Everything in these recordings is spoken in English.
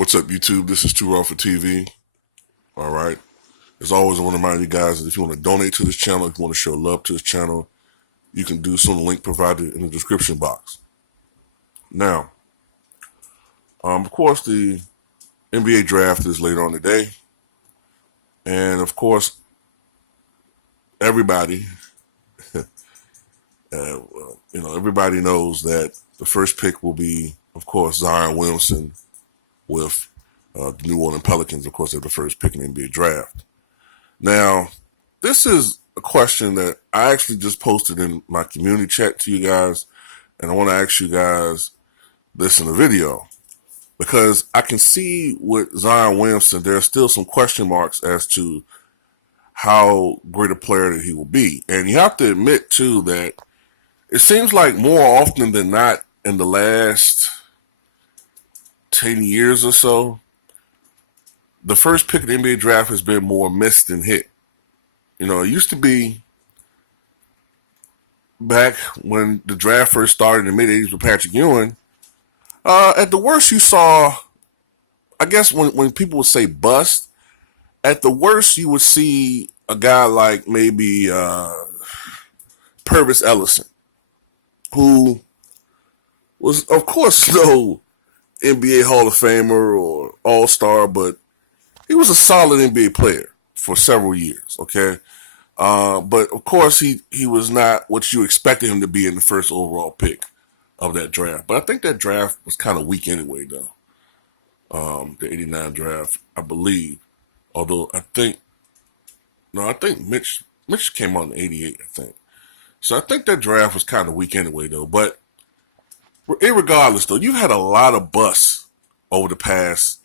What's up, YouTube? This is Too Raw for TV. All right. As always, I want to remind you guys that if you want to donate to this channel, if you want to show love to this channel, you can do so on the link provided in the description box. Now, of course, the NBA draft is later on today. And of course, everybody, everybody knows that the first pick will be, of course, Zion Williamson with the New Orleans Pelicans. Of course, they're the first pick in the NBA draft. Now, this is a question that I actually just posted in my community chat to you guys, and I want to ask you guys this in the video because I can see with Zion Williamson, there's still some question marks as to how great a player that he will be. And you have to admit, too, that it seems like more often than not in the last 10 years or so, the first pick of the NBA draft has been more missed than hit. You know, it used to be back when the draft first started in the mid-'80s with Patrick Ewing. At the worst, you saw, I guess when people would say bust, at the worst, you would see a guy like maybe Purvis Ellison, who was, of course, no NBA Hall of Famer or All-Star, but he was a solid NBA player for several years, okay? But, of course, he was not what you expected him to be in the first overall pick of that draft. But I think that draft was kind of weak anyway, though. The 89 draft, I believe. Although I think Mitch came out in 88, I think. So I think that draft was kind of weak anyway, though. But irregardless, though, you've had a lot of busts over the past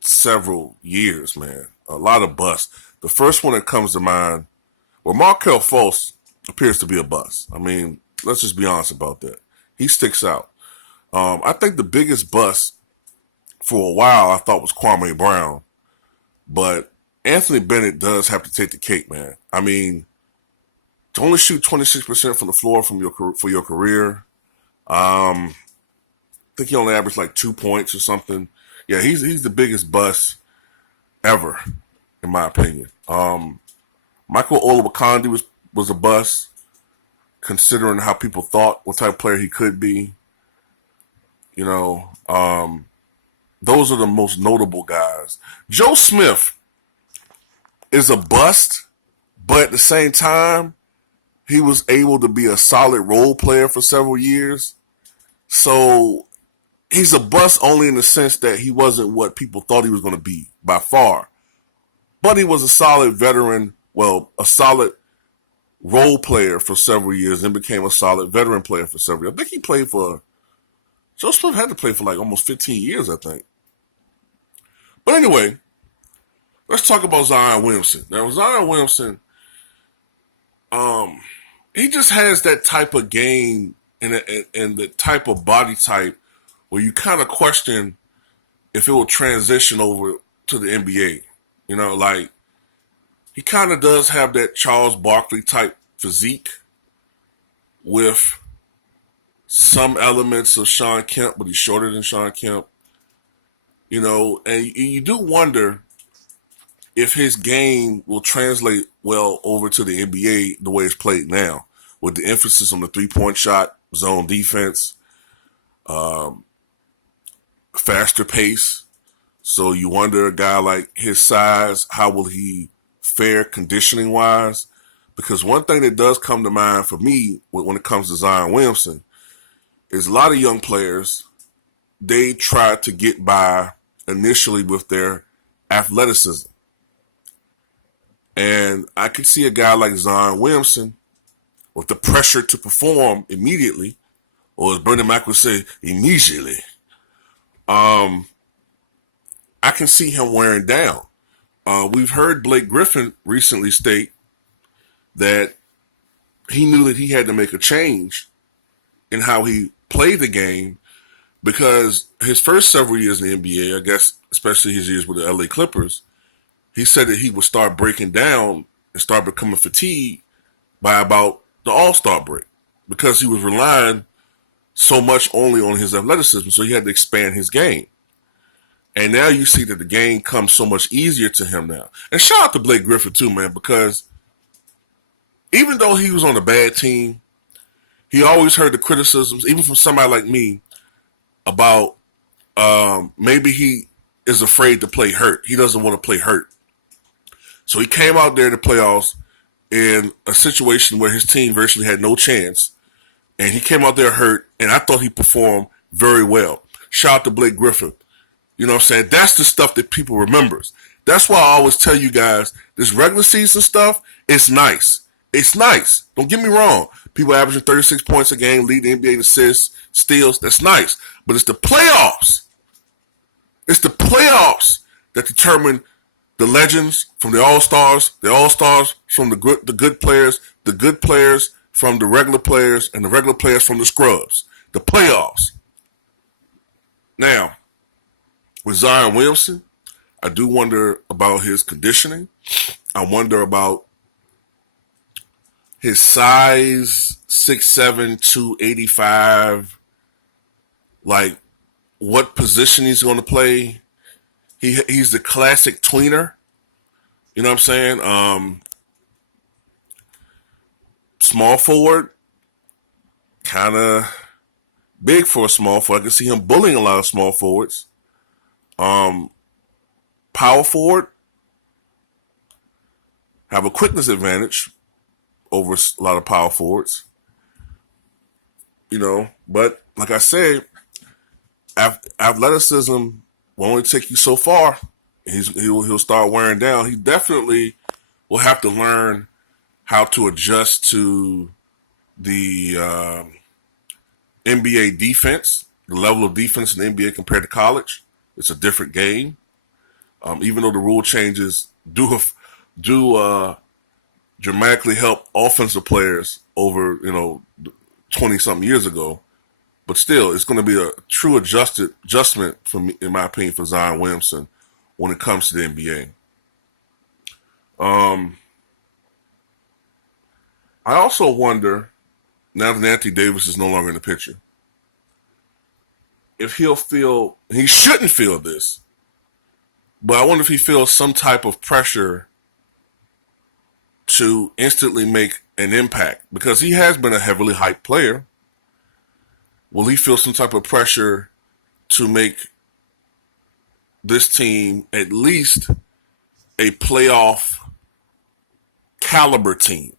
several years, man. A lot of busts. The first one that comes to mind, well, Markelle Fultz appears to be a bust. I mean, let's just be honest about that. He sticks out. I think the biggest bust for a while I thought was Kwame Brown. But Anthony Bennett does have to take the cake, man. I mean, to only shoot 26% from the floor for your career, I think he only averaged like 2 points or something. Yeah, he's the biggest bust ever, in my opinion. Michael Olowokandi was a bust, considering how people thought what type of player he could be. You know, those are the most notable guys. Joe Smith is a bust, but at the same time, he was able to be a solid role player for several years. So he's a bust only in the sense that he wasn't what people thought he was going to be by far. But he was a solid veteran, a solid role player for several years and became a solid veteran player for several years. I think Joe Smith had to play for like almost 15 years, I think. But anyway, let's talk about Zion Williamson. Now, Zion Williamson, he just has that type of game and the type of body type where you kind of question if it will transition over to the NBA. You know, like, he kind of does have that Charles Barkley type physique with some elements of Shawn Kemp, but he's shorter than Shawn Kemp. You know, and you do wonder if his game will translate well over to the NBA the way it's played now, with the emphasis on the three-point shot, zone defense, faster pace. So you wonder, a guy like his size, how will he fare conditioning-wise? Because one thing that does come to mind for me when it comes to Zion Williamson is a lot of young players, they try to get by initially with their athleticism. And I could see a guy like Zion Williamson with the pressure to perform immediately, or as Bernie Mac would say, immediately. I can see him wearing down. We've heard Blake Griffin recently state that he knew that he had to make a change in how he played the game because his first several years in the NBA, I guess, especially his years with the LA Clippers, he said that he would start breaking down and start becoming fatigued by about the All-Star break because he was relying so much only on his athleticism, so he had to expand his game. And now you see that the game comes so much easier to him now. And shout out to Blake Griffin too, man, because even though he was on a bad team, he always heard the criticisms, even from somebody like me, about maybe he is afraid to play hurt. He doesn't want to play hurt. So he came out there in the playoffs in a situation where his team virtually had no chance. And he came out there hurt, and I thought he performed very well. Shout out to Blake Griffin. You know what I'm saying? That's the stuff that people remembers. That's why I always tell you guys, this regular season stuff, it's nice. It's nice. Don't get me wrong. People averaging 36 points a game, lead the NBA in assists, steals. That's nice. But it's the playoffs. It's the playoffs that determine the legends from the All-Stars from the good players from the regular players, and the regular players from the scrubs. The playoffs. Now, with Zion Williamson, I do wonder about his conditioning. I wonder about his size, 6'7", 285. Like, what position he's going to play. He's the classic tweener. You know what I'm saying? Small forward. Kind of big for a small forward. I can see him bullying a lot of small forwards. Power forward. Have a quickness advantage over a lot of power forwards. You know, but like I said, athleticism will only take you so far. He'll start wearing down. He definitely will have to learn how to adjust to the NBA defense, the level of defense in the NBA compared to college. It's a different game. Even though the rule changes do dramatically help offensive players over 20-something years ago, but still, it's going to be a true adjustment for me, in my opinion, for Zion Williamson when it comes to the NBA. I also wonder, now that Anthony Davis is no longer in the picture, if he shouldn't feel this, but I wonder if he feels some type of pressure to instantly make an impact, because he has been a heavily hyped player. Will he feel some type of pressure to make this team at least a playoff caliber team?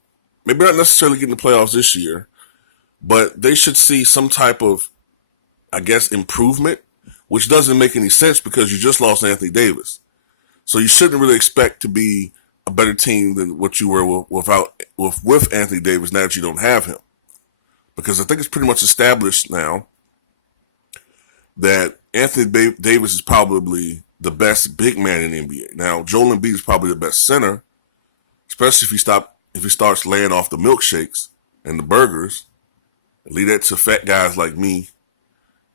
Maybe not necessarily getting the playoffs this year, but they should see some type of, I guess, improvement, which doesn't make any sense because you just lost Anthony Davis. So you shouldn't really expect to be a better team than what you were with Anthony Davis now that you don't have him. Because I think it's pretty much established now that Anthony Davis is probably the best big man in the NBA. Now, Joel Embiid is probably the best center, especially if he starts laying off the milkshakes and the burgers, and leave that to fat guys like me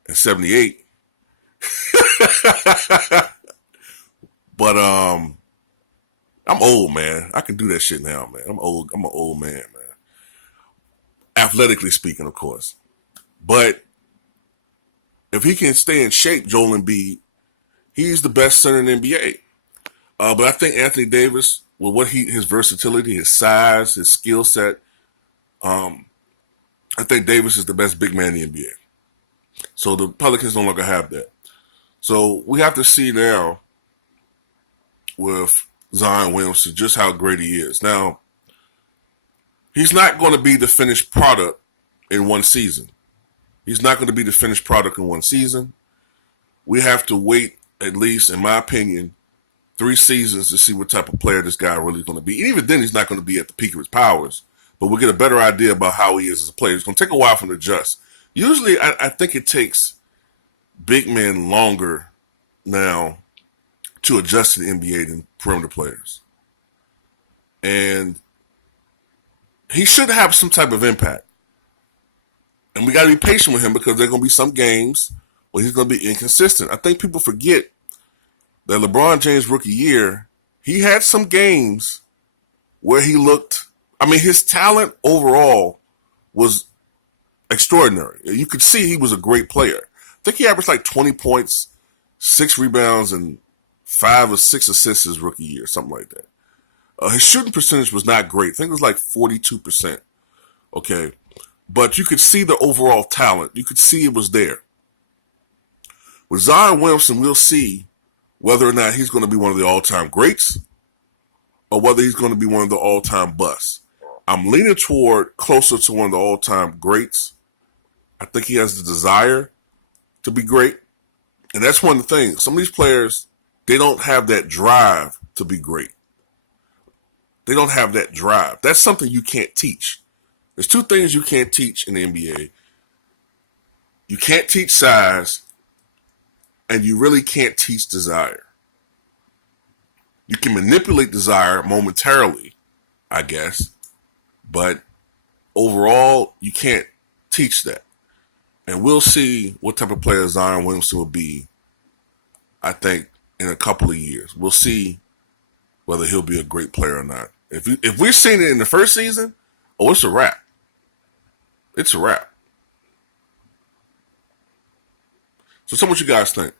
at 78. But I'm old, man. I can do that shit now, man. I'm old. I'm an old man. Athletically speaking, of course. But if he can stay in shape, Joel Embiid, he's the best center in the NBA. But I think Anthony Davis, with his versatility, his size, his skill set, I think Davis is the best big man in the NBA. So the Pelicans no longer have that. So we have to see now with Zion Williamson just how great he is. Now, he's not going to be the finished product in one season. He's not going to be the finished product in one season. We have to wait, at least, in my opinion, 3 seasons to see what type of player this guy really is going to be. Even then, he's not going to be at the peak of his powers, but we'll get a better idea about how he is as a player. It's going to take a while for him to adjust. Usually, I think it takes big men longer now to adjust to the NBA than perimeter players. And he should have some type of impact. And we got to be patient with him because there are going to be some games where he's going to be inconsistent. I think people forget that LeBron James' rookie year, he had some games where he looked, his talent overall was extraordinary. You could see he was a great player. I think he averaged like 20 points, 6 rebounds and 5 or 6 assists his rookie year, something like that. His shooting percentage was not great. I think it was like 42%. Okay. But you could see the overall talent. You could see it was there. With Zion Williamson, we'll see whether or not he's going to be one of the all-time greats or whether he's going to be one of the all-time busts. I'm leaning toward closer to one of the all-time greats. I think he has the desire to be great. And that's one of the things. Some of these players, they don't have that drive to be great. They don't have that drive. That's something you can't teach. There's 2 things you can't teach in the NBA. You can't teach size, and you really can't teach desire. You can manipulate desire momentarily, I guess, but overall, you can't teach that. And we'll see what type of player Zion Williamson will be, I think, in a couple of years. We'll see whether he'll be a great player or not. If we're seeing it in the first season, it's a wrap. It's a wrap. So tell me what you guys think.